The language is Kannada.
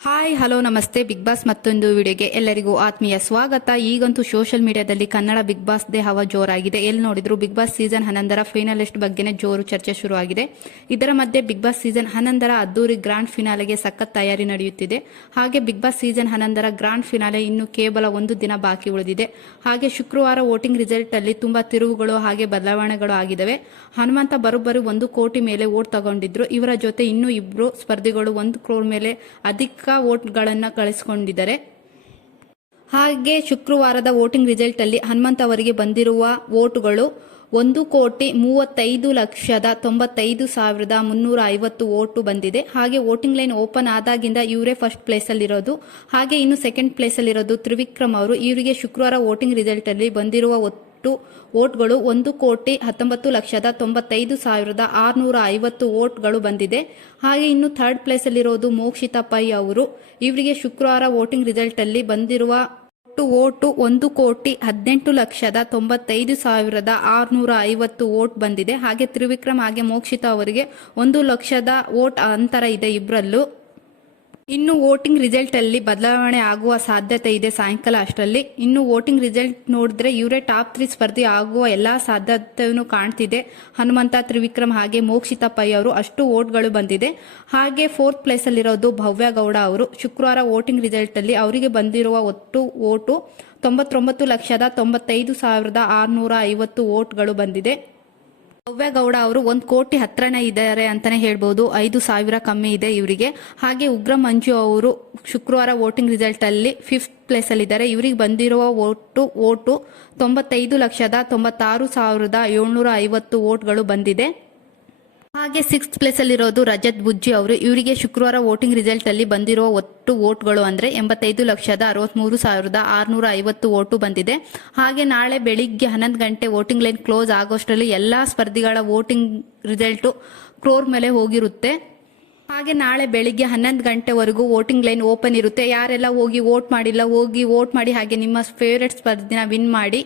ಹಾಯ್ ಹಲೋ ನಮಸ್ತೆ. ಬಿಗ್ ಬಾಸ್ ಮತ್ತೊಂದು ವಿಡಿಯೋಗೆ ಎಲ್ಲರಿಗೂ ಆತ್ಮೀಯ ಸ್ವಾಗತ. ಈಗಂತೂ ಸೋಷಿಯಲ್ ಮೀಡಿಯಾದಲ್ಲಿ ಕನ್ನಡ ಬಿಗ್ ಬಾಸ್ ದೇ ಹವಾ ಜೋರಾಗಿದೆ. ಎಲ್ಲಿ ನೋಡಿದ್ರು ಬಿಗ್ ಬಾಸ್ ಸೀಸನ್ ಹನ್ನೊಂದರ ಫೈನಲಿಸ್ಟ್ ಬಗ್ಗೆನೇ ಜೋರು ಚರ್ಚೆ ಶುರುವಾಗಿದೆ. ಇದರ ಮಧ್ಯೆ ಬಿಗ್ ಬಾಸ್ ಸೀಸನ್ ಹನ್ನೊಂದರ ಅದ್ದೂರಿ ಗ್ರಾಂಡ್ ಫಿನಾಲೆಗೆ ಸಖತ್ ತಯಾರಿ ನಡೆಯುತ್ತಿದೆ. ಹಾಗೆ ಬಿಗ್ ಬಾಸ್ ಸೀಸನ್ ಹನ್ನೊಂದರ ಗ್ರಾಂಡ್ ಫಿನಾಲೆ ಇನ್ನು ಕೇವಲ ಒಂದು ದಿನ ಬಾಕಿ ಉಳಿದಿದೆ. ಹಾಗೆ ಶುಕ್ರವಾರ ವೋಟಿಂಗ್ ರಿಸಲ್ಟ್ ಅಲ್ಲಿ ತುಂಬಾ ತಿರುವುಗಳು ಹಾಗೆ ಬದಲಾವಣೆಗಳು ಆಗಿದವೆ. ಹನುಮಂತ ಬರೋಬ್ಬರಿ ಒಂದು ಕೋಟಿ ಮೇಲೆ ವೋಟ್ ತಗೊಂಡಿದ್ರು. ಇವರ ಜೊತೆ ಇನ್ನೂ ಇಬ್ರು ಸ್ಪರ್ಧಿಗಳು ಒಂದು ಕ್ರೋಡ್ ಮೇಲೆ ಅಧಿಕ ವೋಟ್ಗಳನ್ನ ಗಳಿಸಿಕೊಂಡಿದ್ದಾರೆ ಹಾಗೆ ಶುಕ್ರವಾರದ ವೋಟಿಂಗ್ ರಿಸಲ್ಟ್ ಅಲ್ಲಿ ಹನುಮಂತ್ ಅವರಿಗೆ ಬಂದಿರುವ ವೋಟುಗಳು ಒಂದು ಕೋಟಿ ಮೂವತ್ತೈದು ಲಕ್ಷದ ತೊಂಬತ್ತೈದು ಸಾವಿರದ ಮುನ್ನೂರ ಐವತ್ತು ವೋಟು ಬಂದಿದೆ. ಹಾಗೆ ವೋಟಿಂಗ್ ಲೈನ್ ಓಪನ್ ಆದಾಗಿಂದ ಇವರೇ ಫಸ್ಟ್ ಪ್ಲೇಸ್ ಅಲ್ಲಿರೋದು ಹಾಗೆ ಇನ್ನು ಸೆಕೆಂಡ್ ಪ್ಲೇಸ್ ಅಲ್ಲಿರೋದು ತ್ರಿವಿಕ್ರಮ್ ಅವರು. ಇವರಿಗೆ ಶುಕ್ರವಾರ ವೋಟಿಂಗ್ ರಿಸಲ್ಟಲ್ಲಿ ಬಂದಿರುವ ಒಟ್ಟು ವೋಟ್ಗಳು ಒಂದು ಕೋಟಿ ಹತ್ತೊಂಬತ್ತು ಲಕ್ಷದ ತೊಂಬತ್ತೈದು ಸಾವಿರದ ಆರುನೂರ ಐವತ್ತು ವೋಟ್ಗಳು ಬಂದಿದೆ. ಹಾಗೆ ಇನ್ನು ಥರ್ಡ್ ಪ್ಲೇಸ್ ಅಲ್ಲಿರೋದು ಮೋಕ್ಷಿತಾ ಪೈ ಅವರು. ಇವರಿಗೆ ಶುಕ್ರವಾರ ವೋಟಿಂಗ್ ರಿಸಲ್ಟ್ ಅಲ್ಲಿ ಬಂದಿರುವ ಒಟ್ಟು ಓಟು ಒಂದು ಕೋಟಿ ಹದಿನೆಂಟು ಲಕ್ಷದ ತೊಂಬತ್ತೈದು ಸಾವಿರದ ಆರುನೂರ ಐವತ್ತು ವೋಟ್ ಬಂದಿದೆ. ಹಾಗೆ ತ್ರಿವಿಕ್ರಮ್ ಹಾಗೆ ಮೋಕ್ಷಿತಾ ಅವರಿಗೆ ಒಂದು ಲಕ್ಷದ ವೋಟ್ ಅಂತರ ಇದೆ ಇಬ್ಬರಲ್ಲೂ ಇನ್ನು ವೋಟಿಂಗ್ ರಿಸಲ್ಟ್ ಅಲ್ಲಿ ಬದಲಾವಣೆ ಆಗುವ ಸಾಧ್ಯತೆ ಇದೆ ಸಾಯಂಕಾಲ ಅಷ್ಟರಲ್ಲಿ. ಇನ್ನು ವೋಟಿಂಗ್ ರಿಸಲ್ಟ್ ನೋಡಿದ್ರೆ ಇವರೇ ಟಾಪ್ ತ್ರೀ ಸ್ಪರ್ಧಿ ಆಗುವ ಎಲ್ಲಾ ಸಾಧ್ಯತೆಯನ್ನು ಕಾಣ್ತಿದೆ. ಹನುಮಂತ ತ್ರಿವಿಕ್ರಮ್ ಹಾಗೆ ಮೋಕ್ಷಿತ ಪೈ ಅವರು ಅಷ್ಟು ವೋಟ್ಗಳು ಬಂದಿದೆ. ಹಾಗೆ ಫೋರ್ತ್ ಪ್ಲೇಸ್ ಅಲ್ಲಿರೋದು ಭವ್ಯ ಗೌಡ ಅವರು. ಶುಕ್ರವಾರ ವೋಟಿಂಗ್ ರಿಸಲ್ಟ್ ಅಲ್ಲಿ ಅವರಿಗೆ ಬಂದಿರುವ ಒಟ್ಟು ವೋಟು ತೊಂಬತ್ತೊಂಬತ್ತು ಲಕ್ಷದ ತೊಂಬತ್ತೈದು ಸಾವಿರದ ಆರುನೂರ ಐವತ್ತು ವೋಟ್ಗಳು ಬಂದಿದೆ. ಗೌಡ ಅವರು ಒಂದು ಕೋಟಿ ಹತ್ರನೇ ಇದ್ದಾರೆ ಅಂತಾನೆ ಹೇಳ್ಬೋದು. ಐದು ಸಾವಿರ ಕಮ್ಮಿ ಇದೆ ಇವರಿಗೆ. ಹಾಗೆ ಉಗ್ರ ಮಂಜು ಅವರು ಶುಕ್ರವಾರ ವೋಟಿಂಗ್ ರಿಸಲ್ಟ್ ಅಲ್ಲಿ ಫಿಫ್ತ್ ಪ್ಲೇಸ್ ಅಲ್ಲಿ ಇದ್ದಾರೆ. ಇವರಿಗೆ ಬಂದಿರುವ ಒಟ್ಟು ಓಟು ತೊಂಬತ್ತೈದು ಲಕ್ಷದ ತೊಂಬತ್ತಾರು ಸಾವಿರದ ಏಳ್ನೂರ ಐವತ್ತು ವೋಟ್ಗಳು ಬಂದಿದೆ. ಹಾಗೆ ಸಿಕ್ಸ್ತ್ ಪ್ಲೇಸ್ ಅಲ್ಲಿರೋದು ರಜತ್ ಬುಜ್ಜಿ ಅವರು. ಇವರಿಗೆ ಶುಕ್ರವಾರ ವೋಟಿಂಗ್ ರಿಸಲ್ಟ್ ಅಲ್ಲಿ ಬಂದಿರುವ ಒಟ್ಟು ವೋಟ್ಗಳು ಅಂದ್ರೆ ಎಂಬತ್ತೈದು ಲಕ್ಷದ ಅರವತ್ಮೂರು ಸಾವಿರದ ಆರುನೂರ ಐವತ್ತು ವೋಟು ಬಂದಿದೆ. ಹಾಗೆ ನಾಳೆ ಬೆಳಿಗ್ಗೆ ಹನ್ನೊಂದು ಗಂಟೆ ವೋಟಿಂಗ್ ಲೈನ್ ಕ್ಲೋಸ್ ಆಗೋಷ್ಟರಲ್ಲಿ ಎಲ್ಲಾ ಸ್ಪರ್ಧಿಗಳ ವೋಟಿಂಗ್ ರಿಸಲ್ಟು ಕ್ರೋರ್ ಮೇಲೆ ಹೋಗಿರುತ್ತೆ. ಹಾಗೆ ನಾಳೆ ಬೆಳಿಗ್ಗೆ ಹನ್ನೊಂದು ಗಂಟೆವರೆಗೂ ವೋಟಿಂಗ್ ಲೈನ್ ಓಪನ್ ಇರುತ್ತೆ. ಯಾರೆಲ್ಲ ಹೋಗಿ ವೋಟ್ ಮಾಡಿಲ್ಲ, ಹೋಗಿ ವೋಟ್ ಮಾಡಿ ಹಾಗೆ ನಿಮ್ಮ ಫೇವ್ರೆಟ್ ಸ್ಪರ್ಧಿನ ವಿನ್ ಮಾಡಿ